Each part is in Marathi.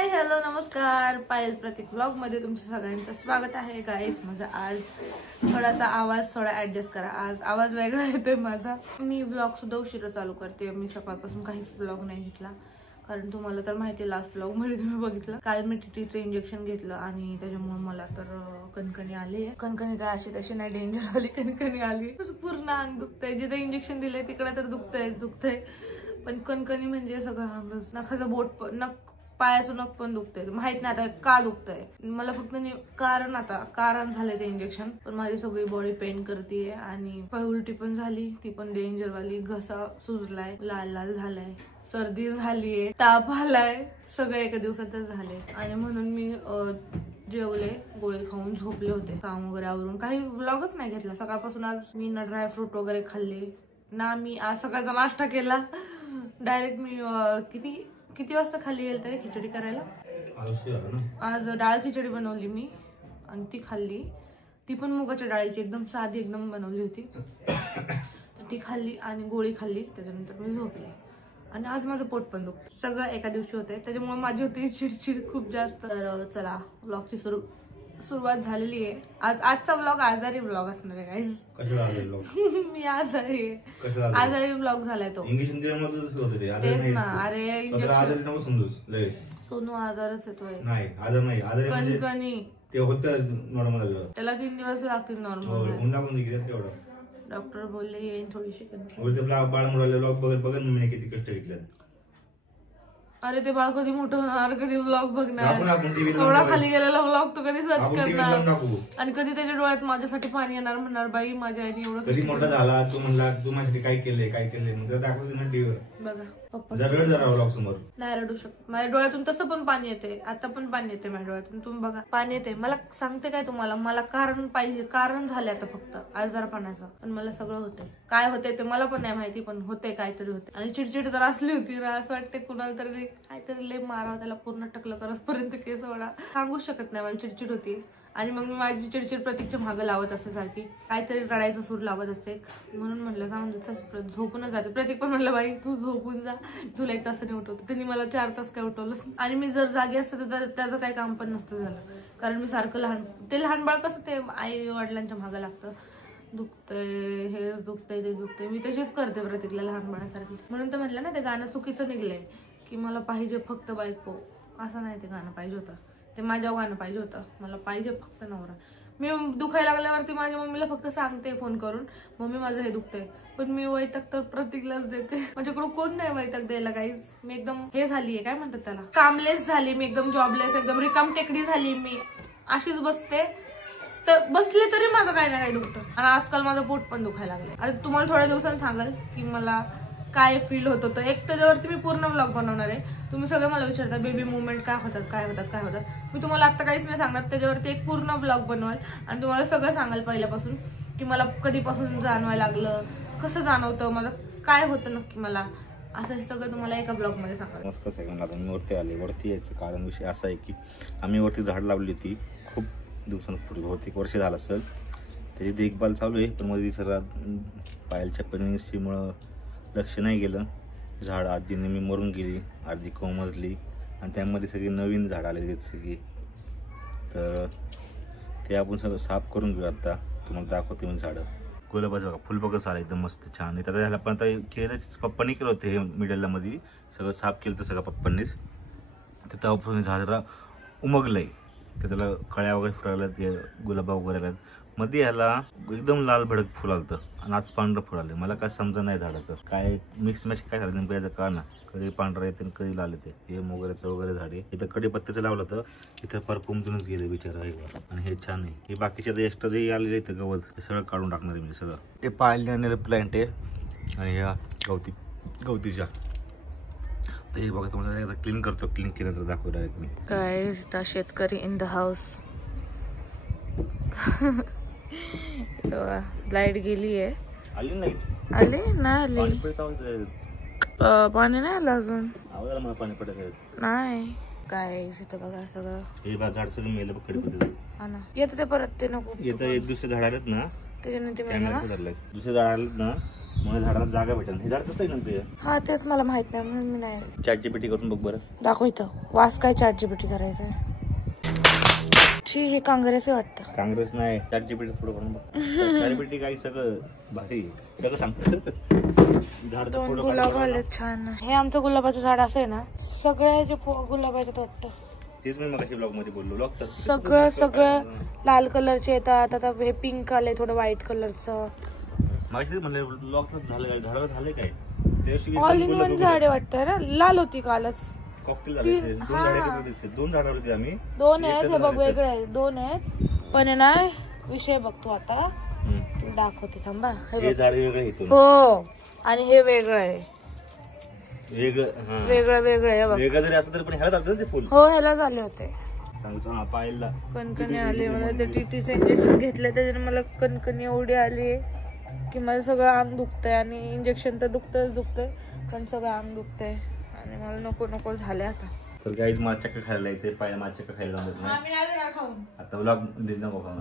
हाय हॅलो नमस्कार, पायल प्रतीक व्लॉग मध्ये तुमचं सगळ्यांचं स्वागत आहे गाईज. माझा आज थोडासा आवाज थोडा ऍडजस्ट करा, आज आवाज वेगळा येतोय माझा. मी व्लॉग सुद्धा उशिरा चालू करते. मी सकाळपासून काहीच व्लॉग नाही घेतला, कारण तुम्हाला तर माहिती आहे लास्ट व्लॉग मध्ये तुम्ही बघितलं. काल मी टीटीचं इंजेक्शन घेतलं आणि त्याच्यामुळे मला तर कणकणी आली आहे. कणकणी काय अशी तशी नाही, डेंजर आली कणकणी आली. पूर्ण अंग दुखतंय, जिथे इंजेक्शन दिलंय तिकडे तर दुखतंय, पण कणकणी म्हणजे सगळं अंगच. नखाचं बोट नख, पायाचं नख पण दुखतंय. माहित नाही आता का दुखतंय मला, फक्त कारण झालंय ते इंजेक्शन. पण माझी सगळी बॉडी पेन करतीये आणि उलटी पण झाली, ती पण डेंजर वाली. घसा सुजलाय, लाल झालाय, सर्दी झालीये, ताप आलाय, सगळं एका दिवसातच झाले. आणि म्हणून मी जेवले, गोळी खाऊन झोपले होते. काम वगैरे आवरून काही व्लॉगच नाही घेतला सकाळपासून. आज मी ना ड्रायफ्रूट वगैरे खाल्ले ना. मी आज सकाळचा नाश्ता केला डायरेक्ट. मी किती वाजता खाली गेल तरी खिचडी करायला. आज डाळ खिचडी बनवली मी आणि ती खाल्ली. ती पण मुगाच्या डाळीची, एकदम साधी एकदम बनवली होती. ती खाल्ली आणि गोळी खाल्ली. त्याच्यानंतर मी झोपले आणि आज माझं पोट पण दुखतं. सगळं एका दिवशी होते, त्याच्यामुळे माझी होती चिडचिड खूप जास्त. तर चला व्लॉगची सुरुवात झालेली आहे. आजचा व्लॉग आजारी व्लॉग असणार आहे गाईज. मी आजारी व्लॉग झालाय तो. तेच ना, अरे सोनू आजारच येतोय. कणकणी त्याला 3 दिवस लागतील नॉर्मल. डॉक्टर बोलले येईन थोडीशी. किती कष्ट घेतले. अरे ते बाळ कधी मोठं होणार, कधी व्लॉग बघणार, थोडा खाली गेलेला व्लॉग तो कधी सर्च करणार आणि कधी त्याच्या डोळ्यात माझ्यासाठी पाणी येणार, म्हणणार बाई माझ्या आईने एवढं कधी मोठा झाला. तू म्हणला तू माझ्यासाठी काय केलंय मग दाखवते ना टीव्हीवर. बघा पप्पा व्लॉग समोर नाही रडू शकत. माझ्या डोळ्यातून तसं पण पाणी येते, आता पण पाणी येते माझ्या डोळ्यातून. तुम्ही बघा पाणी येते. मला सांगते काय तुम्हाला, मला कारण पाहिजे. कारण झाले आता फक्त आजारपणाचं, पण मला सगळं होतंय. काय होतंय ते मला पण नाही माहिती, पण होते काहीतरी होते. आणि चिडचिड तर असली होती ना, असं वाटते कुणाला तरी काहीतरी लय मारावं, त्याला पूर्ण टकलं करतपर्यंत केस ओढा. सांगू शकत नाही, मला चिडचिड होती. आणि मग मी माझी चिडचिड प्रतीकच्या मागं लावत असते सारखी, काहीतरी रडायचं सूर लावत असते. म्हणून म्हणलं जाऊन चल झोपूनच जाते. प्रतीक पण म्हणलं बाई तू झोपून जा, तुला 1 तासाने उठवतो. त्यांनी मला 4 तास काय उठवलंच. आणि मी जर जागी असते तर त्याचं काही काम पण नसतं झालं, कारण मी सारखं लहान बाळ कसं ते आई वडिलांच्या मागं लागतं. दुखतंय, हे दुखतंय, ते दुखतंय. मी तशीच करते प्रतीकला लहान बाळासारखी. म्हणून तर म्हटलं ना ते गाणं चुकीचं निघलंय की मला पाहिजे फक्त बायको. असं नाही ते गाणं पाहिजे होतं, ते माझ्या गाणं पाहिजे होतं. मला पाहिजे फक्त नवरा. मी दुखायला लागल्यावरती माझ्या मम्मीला फक्त सांगते फोन करून, मम्मी माझं हे दुखतंय. पण मी वैताग तर प्रतीकलाच देते. माझ्याकडून कोण नाही वैताग द्यायला काहीच. मी एकदम हे झालीये, काय म्हणतात त्याला, कामलेस झाली मी, एकदम जॉबलेस, एकदम रिकाम टेकडी झाली मी. अशीच बसते, तर बसले तरी माझं काही ना काही दुखतं. आणि आजकाल माझं पोट पण दुखायला लागलंय. आता तुम्हाला थोड्या दिवसांनी सांगाल की मला काय फील होत होतं. एक त्याच्यावरती मी पूर्ण व्लॉग बनवणार आहे. तुम्ही सगळे मला विचारता बेबी मुवमेंट काय होतात. मी तुम्हाला आता काहीच नाही सांगणार, त्याच्यावरती एक पूर्ण व्लॉग बनवाल आणि तुम्हाला सगळं सांगाल पहिल्यापासून की मला कधीपासून जाणवायला लागलं, कसं जाणवतं, मला काय होतं नक्की मला, असं हे सगळं तुम्हाला एका ब्लॉग मध्ये सांगाल. नमस्कार सगळ्यांना. मी वरती आले. वरती यायचं कारण विषय असा आहे की आम्ही वरती झाड लावली होती खूप दिवसांपूर्वी, बहुतेक वर्ष झालं असेल. त्याची देखभाल चालू आहे, पण मध्ये सगळा पायलच्या प्रेग्नन्सीमुळं लक्ष नाही गेलं. झाड अर्धी नेहमी मरून गेली, अर्धी कोमजली आणि त्यामध्ये सगळी नवीन झाड आलेली आहेत सगळी. तर ते आपण सगळं साफ करून घेऊ. आता तुम्हाला दाखवते मी झाडं. गुलाबाचं बघा फुल बघा झालं एकदम मस्त छान. आता ह्याला पण आता केलं, पप्पांनी केलं होतं हे मिडलला मध्ये सगळं साफ केलं तर सगळं पप्पांनीच. तर तेव्हापासून झाड जरा उमगलंय, तर त्याला कळ्या वगैरे फुटायला, ते गुलाबा वगैरे आल्यात. मध्ये ह्याला एकदम लाल भडक फुल आलं आणि आज पांढरं फुल आलं. मला काय समजा नाही झाडाचं काय मिक्स मॅच काय झालं नेमकं याचं का ना. कधी पांढरं येते आणि कधी लाल येते. हे मोगऱ्याचं वगैरे झाड आहे. इथं कडीपत्त्याचं लावलं तर इथं परफॉर्मजूनच गेले बिचारा हे. आणि हे छान आहे. हे बाकीच्या एक्स्ट्रा जे आलेले इथं गवत हे सगळं काढून टाकणार आहे मी सगळं. ते पाळले आणलेलं प्लांट आहे आणि ह्या गवतीच्या. तर हे बघा तुम्हाला क्लीन करतो. क्लीन केल्यानंतर दाखवतो डायरेक्ट मी. गाईज द शेतकरी इन द हाऊस. लाईट गेली आहे. आली नाही आली पाणी नाही आलं अजून. मला पाणी पडत नाही. काय इथं बघा सगळं हे झाड सगळं मेलं बघ कडीपत्त्याचं. हा ना, येतं ते परत ते नको येतं. दुसरे झाड आलेत ना त्याच्यानंतर दुसरे झाड आलेत ना मला झाडाला जागा भेटेल. हे झाड कसं आहे नंतर? हा तेच मला माहित नाही म्हणून मी नाही. ChatGPT करून बघ बरं. दाखव इथं. वास काय ChatGPT करायचंय? ची हे काँग्रेस वाटतं. काँग्रेस नाही, ChatGPT पुढे करून बघ. ChatGPT काही सगळं भारी सगळं सांगतं. झाड दोन गुलाब आले छान. हे आमचं गुलाबाचं झाड असं आहे ना, सगळ्याचे गुलाब येतात वाटतं. तेच मी मगाशी ब्लॉग मध्ये बोललो. सगळं लाल कलरचे येतात. आता हे पिंक आलंय थोडं व्हाईट कलरचं. मगाशी म्हणलं ब्लॉग झालं, झाडाला झालंय काय? ऑल इन वन झाडे वाटतं ना. लाल होती कालच. कॉकटेल झाले. दोन झाडं होती आम्ही. दोन आहेत हे बघ, वेगळे आहेत. दोन आहेत पण आहे ना, विषय बघतो आता दाखवते थांबा. हे झाड वेगळं आहे. हो आणि हे वेगळं आहे. वेगळं वेगळं जरी असलं तरी पण ह्याला चालतं ते फुल. हो ह्याला झाले होते. चांगलं पाहिला कणकणी आली मला. ते टीटीचं इंजेक्शन घेतलं त्याच्याने मला कणकणी एवढी आली की माझं सगळं अंग दुखतंय. आणि इंजेक्शन तर दुखतंय पण सगळं अंग दुखतंय आणि मला नको झालंय आता. तर गाईज मला चक्कर खायला जायचंय. पाय मला चक्कर खायला जात नाही. आता ब्लॉग नको खाऊ.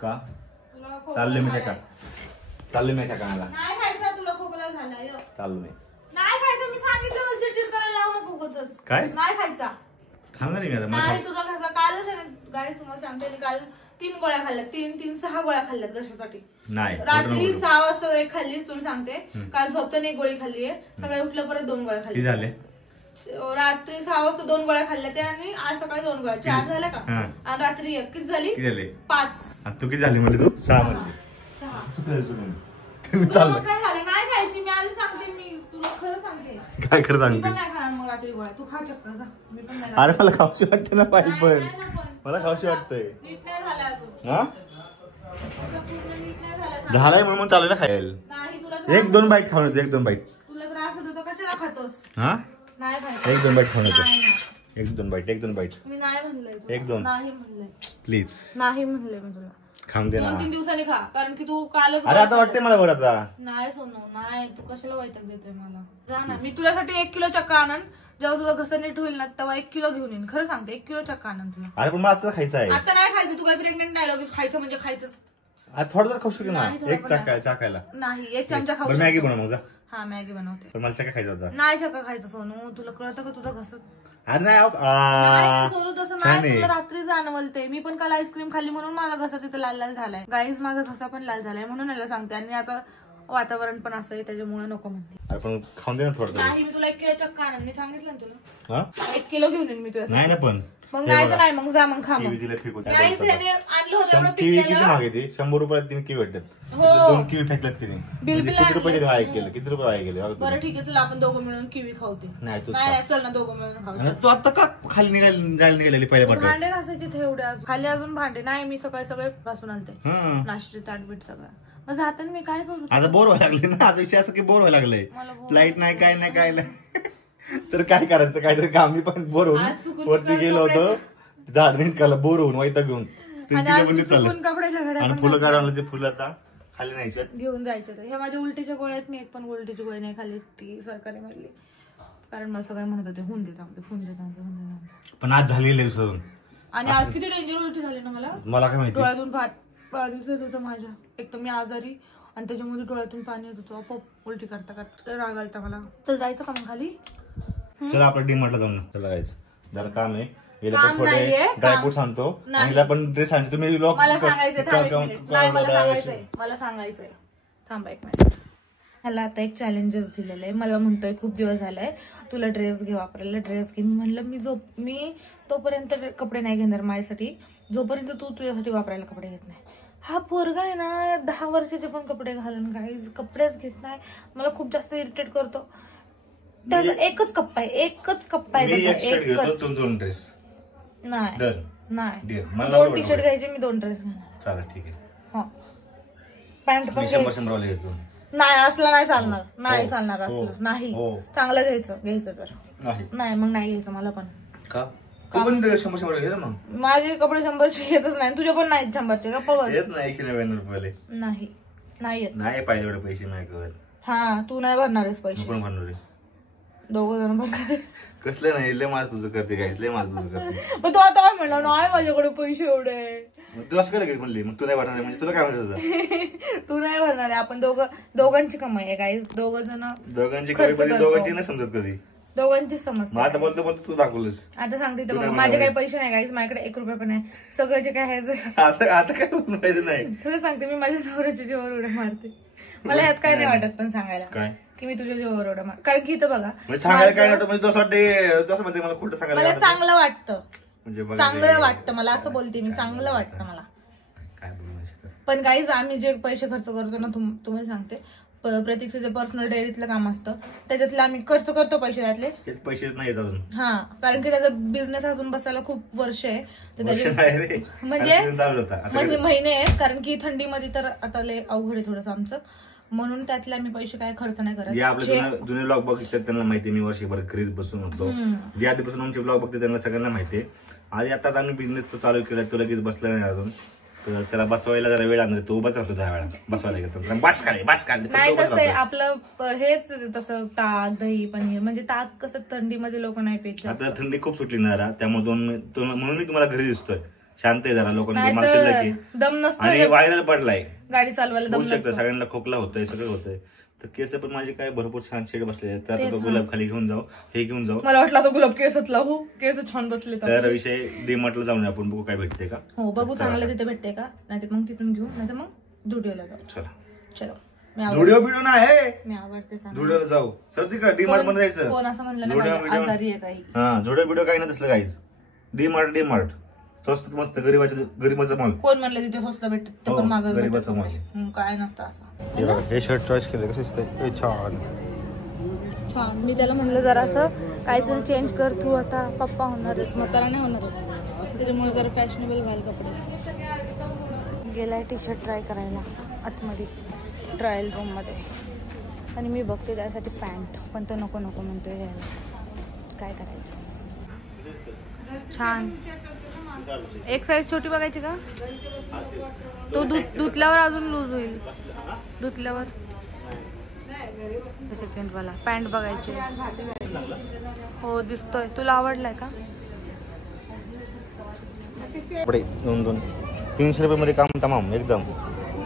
का चाललोय मी काय? चाललोय मी काय कानाला? नाही खायचं. तुला खोकला झालाय. चाललो नाही. नाही खायचं. मी सांगितलं चिडचिड करायला लावू नको उगाचच. काय नाही खायचा. खाणार नाही मी आता. नाही तुझा घसा कालच आहे ना गाईस, तुम्हाला सांगते मी काल 3 गोळ्या खाल्ल्यात. 6 गोळ्या खाल्ल्यात घशासाठी. नाही रात्री 6 वाजता एक खाल्ली तुला सांगते. काल झोपताना 1 गोळी खाल्ली आहे. सकाळी उठलं परत 2 गोळ्या खाल्ली. झाले रात्री 6 वाजता 2 गोळ्या खाल्ल्या त्या आणि आज सकाळी 2 गोळ्या. 4 झाल्या का? आणि रात्री 1 किती झाली? 5. तू किती झाली म्हणजे? तू 6 म्हणली. काय झालं? नाही खायची. मी आधी सांगते. मी तुला खरं सांगते. काय खरं सांगते? मी पण नाही खाणार मग रात्री गोळ्या. तू खा चक्कर जा. मी पण नाही. अरे मला खाऊशी वाटते ना पाहिजे पण. मला खाऊशी वाटतंय. नीट नाही झालं अजून. हा नीट नाही झालं. झालाय म्हणून चालू ना खायला. नाही तुला 1-2 बाईट खाऊन येतो. 1-2 बाईट. तुला त्रास होतो तर कशाला खातोस? हा नाही खायचं. 1-2 बाईट खाऊन येतो. नाही, नाही. 1-2 बाईट. 1-2 बाईट. मी नाही म्हणलंय तुला. 1-2 नाही म्हणलंय. प्लीज नाही म्हणलंय मी तुला. खाऊन दे ना. 2-3 दिवसांनी खा. कारण की तू कालच. अरे आता वाटतंय मला बरं आता. नाही सोनू नाही. तू कशाला वैताग देतोय मला? जा ना. मी तुझ्यासाठी 1 किलो चक्का आणन. जेव्हा तुझा घसा नीट होईल ना तेव्हा 1 किलो घेऊन येईन. खरं सांगते 1 किलो चक्का आणन तुला. अरे पण मला आता खायचं आहे. आता नाही खायचं. तू काय प्रेग्नेंट नाही लगेच खायचं म्हणजे खायचं. आज थोडं खाऊ शकतो ना. नाही, एक चाकायला नाही. 1 चमचा खाऊ. मॅगी बनव मग जा. हा मॅगी बनवते. पण मला चक्का खायचा होता. नाही चक्का खायचं सोनू. तुला कळतं का तुझा घसा? अरे नाही सोनू तसं नाही. तुला रात्री जाणवलते. मी पण काल आईस्क्रीम खाल्ली म्हणून माझा घसा तिथे लाल लाल झालाय. गाईस माझा घसा पण लाल झालाय म्हणून याला सांगते. आणि आता वातावरण पण असं आहे त्याच्यामुळे नको म्हणते. अरे पण खाऊन दे ना थोडं. नाही मी तुला 1 किलो चक्का आणन. मी सांगितलं ना तुला. हा 1 किलो घेऊन येईन मी तुला. नाही ना पण मग नाही तर नाही. मग जा मग खा. मग तिला फेकून काहीच त्याने आणलं होतं एवढं किवी किती पिकलेलं. मागे ती 100 रुपयाला 3 किवी भेटतात. हो. 2 किवी फेकल्यात तिने. किती रुपये वाया गेले? किती रुपये वाया गेले? बरं ठीक आहे चल आपण दोघं मिळून किवी खावते. नाही तू नाही चल ना दोघं मिळून खाऊ. तू आता का खाली जायला निघालेली पहिल्या पाठवत? भांडे घासायचे तेवढे खाली अजून भांडे नाही. मी सकाळी सगळे घासून आणते. नाश्ते ताटबीट सगळं. मग जाताना मी काय करू? आता बोर व्हायला लागले ना. आता विषय असं की बोर व्हायला लागलंय. लाईट नाही काय नाही तर काय करायचं? काहीतरी काम. मी पण बोर होऊन वरती गेलो होतो. झाड निघाला बोर होऊन वाईट घेऊन आणि फुलं काढायला. ते फुलं आता खाली नाही घेऊन जायचं. हे माझ्या उलटीच्या गोळ्या आहेत. मी एक पण उलटीची गोळी नाही खाल्ली. ती सरकारी मिळाली कारण मला सगळे म्हणत होते होऊन देत. पण आज झालेले सरून. आणि आज किती डेंजर उलटी झाली ना मला काय माहिती. डोळ्यातून पाणी येत होतं माझ्या. एक तर मी आजारी आणि त्याच्यामध्ये डोळ्यातून पाणी येत होतं. आपोआप उलटी करता राग आलता मला. तर जायचं का मग खाली? चला आपलं डीमार्टला जाऊन चला जायचं. जरा काम आहे. ड्रायफ्रूट आणतो. पण ड्रेस आणतो. तुम्ही लोक मला सांगायचंय थांबा 1 मिनिट. ह्याला आता एक चॅलेंजेस दिलेलं आहे. मला म्हणतोय खूप दिवस झालाय तुला ड्रेस घे वापरायला. ड्रेस घे. मी म्हणलं मी तोपर्यंत कपडे नाही घेणार माझ्यासाठी जोपर्यंत तू तुझ्यासाठी वापरायला कपडे घेत नाही. हा पोरगा आहे ना 10 वर्षाचे पण कपडे घालून काही कपडेच घेत नाही. मला खूप जास्त इरिटेट करतो. त्याचा एकच कप्पा आहे. 2 ड्रेस नाही 2 टी शर्ट घ्यायचे. मी 2 ड्रेस घेणार. ठीक आहे. हा पॅन्ट पण 100 घेतो. नाही असलं नाही चालणार. नाही चालणार असलं नाही. चांगलं घ्यायचं तर नाही मग नाही घ्यायचं मला पण. का? पण 100 घे ना. माझे कपडे 100चे येतच नाही. तुझे पण नाहीत 100चे. गप्पा बस. येत नाही 199 रुपये. नाही येत. नाही पाहिजे एवढे पैसे माझ्याकडे. हा तू नाही भरणार आहेस पैसे. कोण भरणार आहे? दोघं जण भरणार. कसलं नाही, लय माझं तुझं करते काय, लय माझं तुझं करते. मग तू आता काय म्हणला नाही माझ्याकडे पैसे एवढे, तू असं काय म्हणली, मग तुला वाटणार म्हणजे तुला काय म्हणत तू नाही भरणार आहे. आपण दोघांची कमाई आहे गाईज, दोघांची कमाई दोघांची नाही समजत कधी, दोघांची समजते. आता बोलतो तू दाखवलंस. आता सांगते तर माझे काही पैसे नाही गाईज, माझ्याकडे 1 रुपया पण नाही. सगळं जे काय आहे आता काय माहिती नाही. तुला सांगते मी माझ्या नवऱ्याच्या जीवावर उड्या मारते. मला ह्यात काय नाही वाटत पण सांगायला काय की मी तुझ्या जीवावर उड्या मार, कारण की इथं बघा सांगायला काय वाटतं म्हणजे तसं म्हणते मला खोटं सांगायला, मला चांगलं वाटतं, म्हणजे चांगलं वाटतं मला, असं बोलते मी, चांगलं वाटतं मला. पण गाईज आम्ही जे पैसे खर्च करतो ना, तुम्हाला सांगते प्रतीकचं जे पर्सनल डेअरीतलं काम असतं त्याच्यातलं आम्ही खर्च करतो पैसे, त्यातले पैसेच नाही अजून. हा, कारण की त्याचा बिझनेस अजून बसायला खूप वर्ष आहे, म्हणजे महिने आहेत, कारण की थंडीमध्ये तर आता लय अवघड आहे थोडंसं आमचं, म्हणून त्यातले आम्ही पैसे काय खर्च नाही करत. आपले जुने ब्लॉग बघतात त्यांना माहिती, मी वर्षभर घरीच बसून होतो, जे आधीपासून आमचे ब्लॉग बघते त्यांना सगळ्यांना माहिती आहे. आणि आता आम्ही बिझनेस तो चालू केला, तो लगेच बसला नाही अजून, तर त्याला बसवायला जरा वेळ लागणार, तो उभाच राहतो 10 वेळा बसवायला घेतो. नाही कसं आहे आपलं हेच तसं, ताक दही पनीर, म्हणजे ताक कसं थंडीमध्ये लोक नाही पित, आता थंडी खूप सुटली ना जरा, त्यामुळे म्हणून मी तुम्हाला घरी दिसतोय, शांत आहे जरा, लोकांनी दम नसतो आणि व्हायरल पडलाय, गाडी चालवायला दम नसतो, सगळ्यांना खोकला होतोय, सगळं होतंय. तर केस पण माझे काय भरपूर छान शेड बसले, तर तो गुलाब खाली घेऊन जाऊ, हे घेऊन जाऊ. मला वाटलं तो गुलाब केसातला हो, केस छान बसले. तर विषय डीमार्टला जाऊन आपण बघू काय भेटते का. हो बघू, चांगलं तिथे भेटते का, नाही मग तिथून घेऊ, नाही तर मग झुडिओला जाऊ. चलो झुडिओ बिडिओ नाही, मी आवडते झुडिओला जाऊ. सर तिकडे डीमार्ट मध्ये जायचं, कोण असं म्हणलं ना आजारी आहे काही. हा झुडिओ बिडिओ काही नाही तसलं काहीच, डीमार्ट स्वस्त मस्त गरीबाचा माल. कोण म्हणलं तिथे स्वस्त भेटत, ते पण मागं गरीबाचा माल काय नसतं असं. हे शर्ट चॉईस केलं, कसं दिसतंय, छान छान. मी त्याला म्हणलं जरा असं काहीतरी चेंज कर, तू आता पप्पा होणार आहेस, म्हातारा नाही होणार आहे, त्याच्यामुळे जरा फॅशनेबल घाल कपडे. गेलाय टी शर्ट ट्राय करायला आतमध्ये ट्रायल रूम मध्ये, आणि मी बघते त्यासाठी पॅन्ट, पण तो नको म्हणतोय घ्यायला, काय करायचं. छान, एक साईज छोटी बघायची का, तो धुतल्यावर अजून लूज होईल, धुतल्यावर. सेकंडवाला पॅन्ट बघायची, हो दिसतोय, तुला आवडलाय का. कपडे 300 रुपये मध्ये काम तमाम, एकदम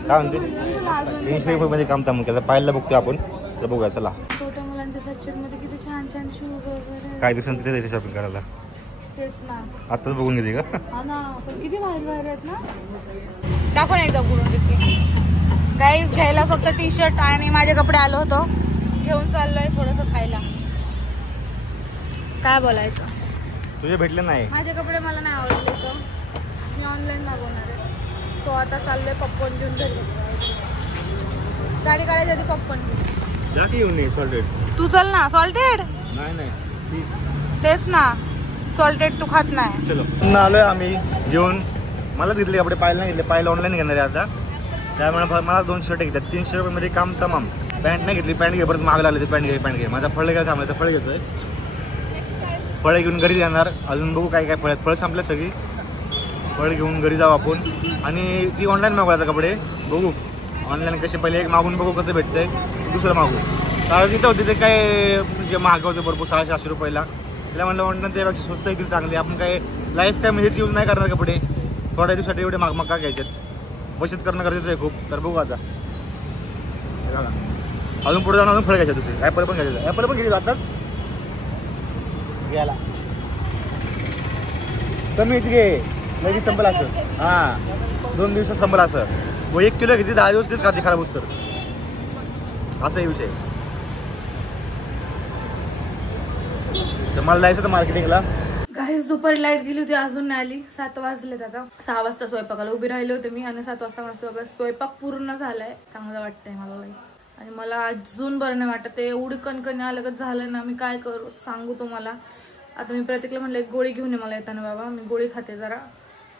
काय म्हणते, 300 रुपये मध्ये काम तमाम केलं. पाहायला बघतोय आपण, तर बघूया चला. छोट्या मुलांच्या सेक्शन मध्ये किती छान छान शूज वगैरे, काय दिवसांनी तिथे जायचं शॉपिंग करायला. आताच बघून घेते का, हा ना, पण किती बाहेर आहेत ना. दाखवून एकदा गुरुन गाईज, घ्यायला फक्त टी शर्ट आणि माझे कपडे आलो होतो, घेऊन चाललोय थोडस खायला. काय बोलायचं, तुझे भेटले नाही माझे कपडे, मला नाही आवडले, तो मी ऑनलाईन मागवणार आहे. तो आता चाललोय पॉपकॉर्न घेऊन घरी, गाडी काढायची आधी पॉपकॉर्न घेऊन. सॉल्टेड तू चल ना, सॉल्टेड नाही तेच ना, सॉल्टेड तू खात नाही. चलो आलोय आम्ही घेऊन, मला घेतले कपडे, पाहायला नाही घेतले, पाहायला ऑनलाईन घेणार आहे आता, त्यामुळे मला 2 शर्ट घेतात. 300 रुपये मध्ये काम तमाम. पॅन्ट नाही घेतली, पॅन्ट घे, परत माग लागले, पॅन्ट घे. माझा फळ घ्यायला थांबलं, फळ घेतोय, फळे घेऊन घरी जाणार. अजून बघू काय काय फळ संपल्या सगळी, फळ घेऊन घरी जाऊ आपण. आणि ती ऑनलाईन मागवायचा कपडे, बघू ऑनलाईन कसे, पहिले एक मागून बघू कसं भेटतंय, दुसरं मागू. कारण तिथं होते ते काय म्हणजे महाग होते भरपूर, 600-700 रुपयाला. तिला म्हणलं ऑनलाईन त्यापेक्षा स्वस्त येतील चांगले, आपण काय लाईफ टाईम हेच यूज नाही करणार कपडे, थोड्या दिवसासाठी एवढे महाग का घ्यायच्यात, बचत करणं गरजेचं आहे खूप. तर बघू आता, अजून पुढे जाऊन अजून फळ घ्यायचं, तुझे ॲपल पण घ्यायचं, ॲपल पण घ्यायचं आताच घ्यायला, कमीच घे, लगेच संपल असं. हां 2 दिवसात संपल असं, व 1 किलो घेतली 10 दिवस तेच खाते, खराब होत असा विषय. तर मला जायचं तर मार्केटिंगला. गाईस दुपारी लाईट गेली होती, अजून नाही आली. 7 वाजलेत आता. 6 वाजता स्वयंपाकाला उभी राहिले होते मी, आणि 7 वाजता माझा स्वयंपाक पूर्ण झालाय. चांगलं वाटतंय मला लई, आणि मला अजून बरं नाही वाटत. एवढी कणकणी आलं झालं ना, मी काय करू सांगू तुम्हाला. आता मी प्रतीकला म्हणलं एक गोळी घेऊन ये मला येताना बाबा, मी गोळी खाते जरा,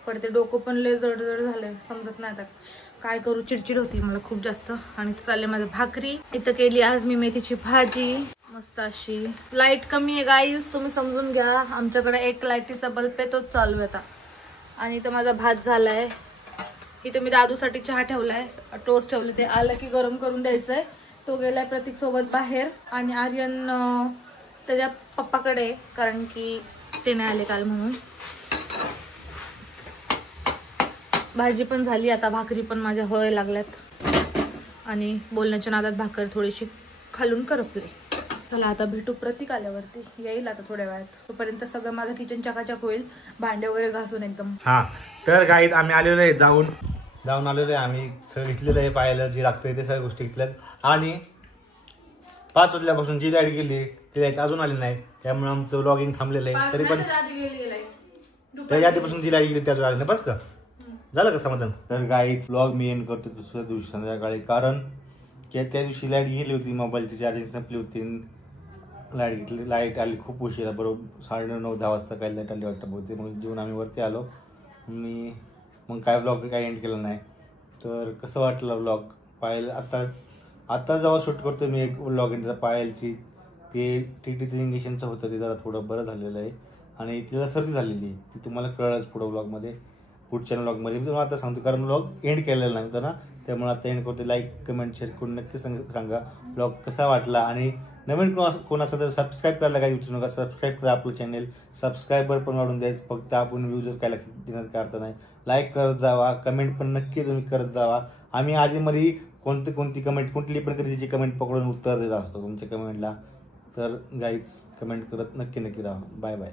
पडते. डोकं पण लय जड झालंय, समजत नाही आता काय करू. चिडचिड होती मला खूप जास्त. आणि चालले माझं भाकरी. इथं केली आज मी मेथीची भाजी मस्त अशी. लाईट कमी आहे गाईज, तुम्ही समजून घ्या. आमच्याकडे एक लाईटीचा बल्ब आहे, तोच चालू आहे आता. आणि इथं माझा भात झालाय. इथे मी दादूसाठी चहा ठेवलाय, टोस्ट ठेवले, ते आलं की गरम करून द्यायचंय. तो गेलाय प्रतीक सोबत बाहेर. आणि आर्यन त्याच्या पप्पाकडे, कारण की ते नाही आले काल म्हणून. भाजी पण झाली, आता भाकरी पण माझ्या व्हायला लागल्यात आणि बोलण्याच्या नादात भाकर थोडीशी खालून करपले. चला आता भेटू प्रतीक आल्यावरती, येईल आता थोड्या वेळात. तोपर्यंत सगळं माझं किचन चकाचक होईल, भांडे वगैरे घासून एकदम. हा तर गाईत आम्ही आलेलो आहे, जाऊन आलेलो आहे आम्ही. सगळं घेतलेलं आहे, पाहायला जे लागतंय ते सगळ्या गोष्टी घेतल्यात. आणि 5 वाजल्यापासून जी लाईट गेली ती लाईट अजून आली नाही, त्यामुळे आमचं व्लॉगिंग थांबलेलं आहे. तरी पण त्याच्या आधीपासून जी लाईट गेली त्याच आली नाही. बस का झालं का समाधान. तर गाईच व्लॉग मी एंड करतो दुसऱ्या दिवशी संध्याकाळी, कारण की त्या दिवशी लाईट गेली होती, मोबाईलची चार्जिंग संपली होती. लाईट आली खूप उशिरा, बरोबर 9:30-10 वाजता काही लाईट आली वाटतं बहुते. मग जेवून आम्ही वरती आलो. मग काय व्लॉग काही एंड केला नाही. तर कसं वाटलं व्लॉग पाहायला. आता जेव्हा शूट करतो मी एक व्लॉग पायलची, ते TTचं इंजेक्शनचं होतं, ते जरा थोडं बरं झालेलं आहे. आणि तिला सर्दी झालेली आहे, ती तुम्हाला कळलंच पुढं व्लॉगमध्ये, पुढच्या व्लॉगमध्ये. मी तुम्हाला आता सांगतो, कारण व्लॉग एंड केलेला नाही होता ना, त्यामुळे आता एंड करतो. लाईक कमेंट शेअर करून नक्की सांगा व्लॉग कसा वाटला. आणि नवीन कोणाचं तर सबस्क्राईब करायला काही विचारू नका, सबस्क्राईब करा आपलं चॅनल. सबस्क्रायबर पण वाढून द्यायचं, फक्त आपण व्ह्यूजर काय देण्यात काय अर्थ नाही. लाईक करत जावा, कमेंट पण नक्की तुम्ही करत जावा. आम्ही आधीमध्ये कोणती कमेंट, कुठली पण कधीची कमेंट पकडून उत्तर देत असतो तुमच्या कमेंटला. तर गाईज कमेंट करत नक्की राहा. Bye bye.